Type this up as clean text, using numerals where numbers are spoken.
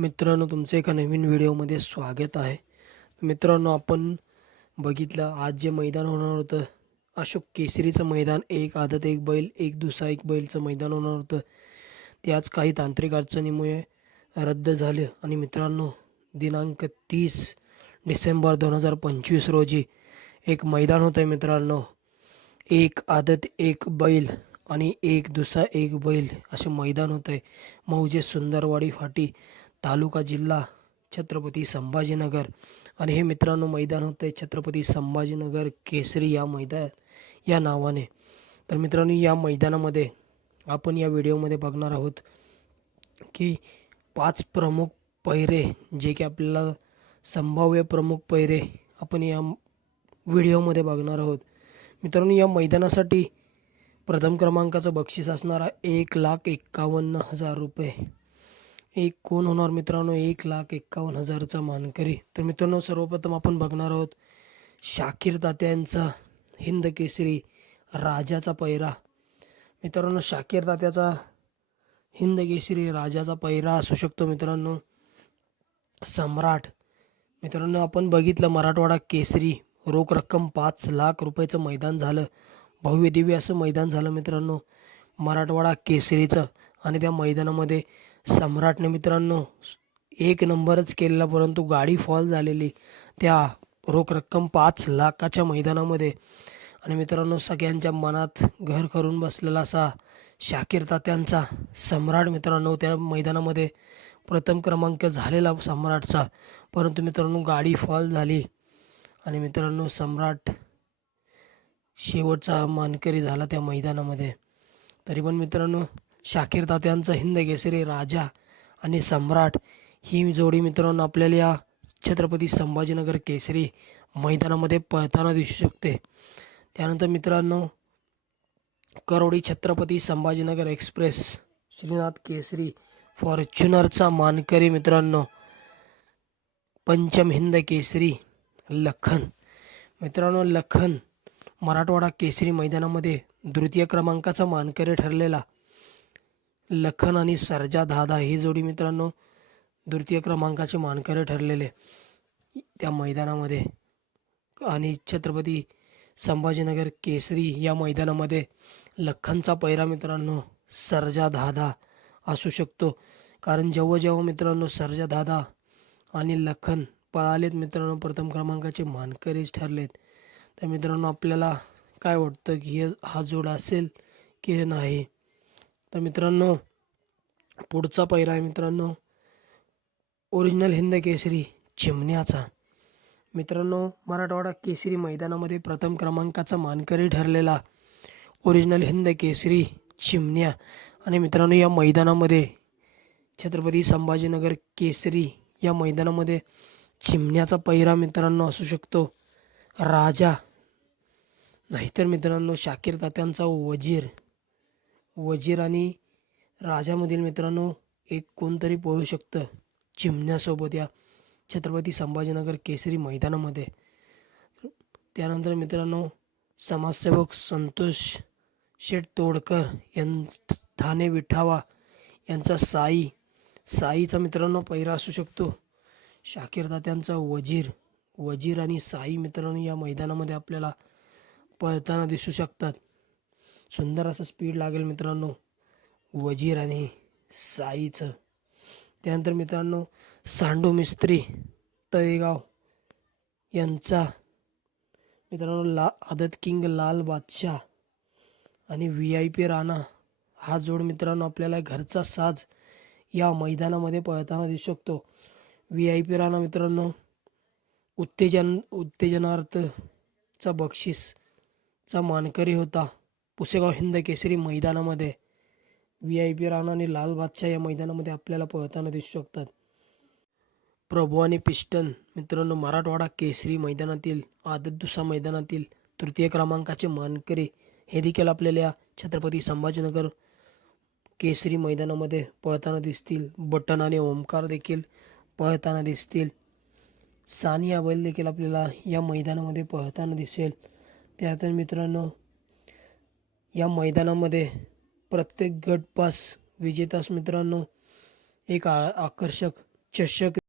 मित्रांनो, तुमचं एका नवीन व्हिडिओमध्ये स्वागत आहे. मित्रांनो, आपण बघितलं आज जे मैदान होणार होतं, अशोक केसरीचं मैदान, एक आदत एक बैल एक दुसरा एक बैलचं मैदान होणार होतं. ते आज काही तांत्रिक अडचणीमुळे रद्द झाले. आणि मित्रांनो, दिनांक 30 डिसेंबर 2025 रोजी एक मैदान होतं आहे मित्रांनो. एक आदत एक बैल आणि एक दुसरा एक बैल असे मैदान होतं आहे. मौजे सुंदरवाडी फाटी, तालुका जिल्हा छत्रपती संभाजीनगर. आणि हे मित्रांनो मैदान होतं आहे छत्रपती संभाजीनगर केसरी या नावाने. तर मित्रांनो, या मैदानामध्ये आपण या व्हिडिओमध्ये बघणार आहोत की 5 प्रमुख पैरे, जे की आपल्याला संभाव्य प्रमुख पैरे आपण या व्हिडिओमध्ये बघणार आहोत. मित्रांनो, या मैदानासाठी प्रथम क्रमांकाचं बक्षीस असणार आहे 1,51,000 रुपये. कोण होणार मित्रांनो 1,51,000चा मानकरी? तर मित्रांनो, सर्वप्रथम आपण बघणार आहोत शाकीर तात्यांचा हिंद केसरी राजाचा पैरा. मित्रांनो, शाकीर तात्याचा हिंद केसरी राजाचा पैरा असू शकतो मित्रांनो सम्राट. मित्रांनो, आपण बघितलं मराठवाडा केसरी रोख रक्कम 5 लाख रुपयाचं मैदान झालं. भव्य दिव्य असं मैदान झालं मित्रांनो मराठवाडा केसरीचं. आणि त्या मैदानामध्ये सम्राटने मित्रांनो एक नंबरच केलेला, परंतु गाडी फॉल झालेली त्या रोख रक्कम 5 लाखाच्या मैदानामध्ये. आणि मित्रांनो, सगळ्यांच्या मनात घर करून बसलेला असा शाकीर तात्यांचा सम्राट मित्रांनो त्या मैदानामध्ये प्रथम क्रमांक झालेला सम्राटचा, परंतु मित्रांनो गाडी फॉल झाली आणि मित्रांनो सम्राट शेवटचा मानकरी झाला त्या मैदानामध्ये. तरी पण मित्रांनो, शाकीर तात्यांचा हिंद केसरी राजा आणि सम्राट ही जोडी मित्रांनो आपल्याला या छत्रपती संभाजीनगर केसरी मैदानामध्ये पळताना दिसू शकते. त्यानंतर मित्रांनो, करोडी छत्रपती संभाजीनगर एक्सप्रेस श्रीनाथ केसरी फॉर्च्युनरचा मानकरी मित्रांनो पंचम हिंद केसरी लखन. मित्रांनो, लखन मराठवाडा केसरी मैदानामध्ये द्वितीय क्रमांकाचा मानकरी ठरलेला लखन आणि सर्जा दादा ही जोडी मित्रांनो द्वितीय क्रमांकाचे मानकरी ठरलेले त्या मैदानामध्ये. आणि छत्रपती संभाजीनगर केसरी या मैदानामध्ये लखनचा पैरा मित्रांनो सर्जा दादा असू शकतो. कारण जेव्हा मित्रांनो सर्जा दादा आणि लखन पळालेत मित्रांनो प्रथम क्रमांकाचे मानकरीच ठरलेत. तर मित्रांनो, आपल्याला काय वाटतं की हा जोड असेल की नाही? तर मित्रांनो, पुढचा पैरा आहे मित्रांनो ओरिजिनल हिंद केसरी चिमण्याचा. मित्रांनो, मराठवाडा केसरी मैदानामध्ये प्रथम क्रमांकाचा मानकरी ठरलेला ओरिजिनल हिंद केसरी चिमण्या. आणि मित्रांनो, या मैदानामध्ये छत्रपती संभाजीनगर केसरी या मैदानामध्ये चिमण्याचा पैरा मित्रांनो असू शकतो राजा, नाहीतर मित्रांनो शाकीर तात्यांचा वजीर आणि राजामधील मित्रांनो एक कोणतरी पळू शकतं चिमण्यासोबत या छत्रपती संभाजीनगर केसरी मैदानामध्ये. त्यानंतर मित्रांनो, समाजसेवक संतोष शेठ तोडकर ठाणे विठावा यांचा साईचा मित्रांनो पैरा असू शकतो. शाकीर तात्यांचा वजीर आणि साई मित्रांनो या मैदानामध्ये आपल्याला पळताना दिसू शकतात. सुंदर असं स्पीड लागेल मित्रांनो वजीर आणि साईचं. त्यानंतर मित्रांनो, सांडू मिस्त्री तळेगाव यांचा मित्रांनो आदत किंग लाल बादशाह आणि VIP राणा हा जोड मित्रांनो आपल्याला घरचा साज या मैदानामध्ये पळताना दिसू शकतो. VIP राणा मित्रांनो उत्तेजनार्थचा बक्षीसचा मानकरी होता पुसेगाव हिंद केसरी मैदानामध्ये. VIP राणा आणि लाल बादशाह या मैदानामध्ये आपल्याला पळताना दिसू शकतात. प्रभू आणि पिस्टन मित्रांनो मराठवाडा केसरी मैदानातील आदत दुसरा मैदानातील तृतीय क्रमांकाचे मानकरी हे देखील आपल्याला या छत्रपती संभाजीनगर केसरी मैदानामध्ये पळताना दिसतील. बटन आणि ओमकार देखील पळताना दिसतील. सानिया बैल देखील आपल्याला या मैदानामध्ये पळताना दिसेल. त्यानंतर मित्रांनो, या मैदानामध्ये प्रत्येक गट पास विजेतास मित्रांनो एक आकर्षक चषक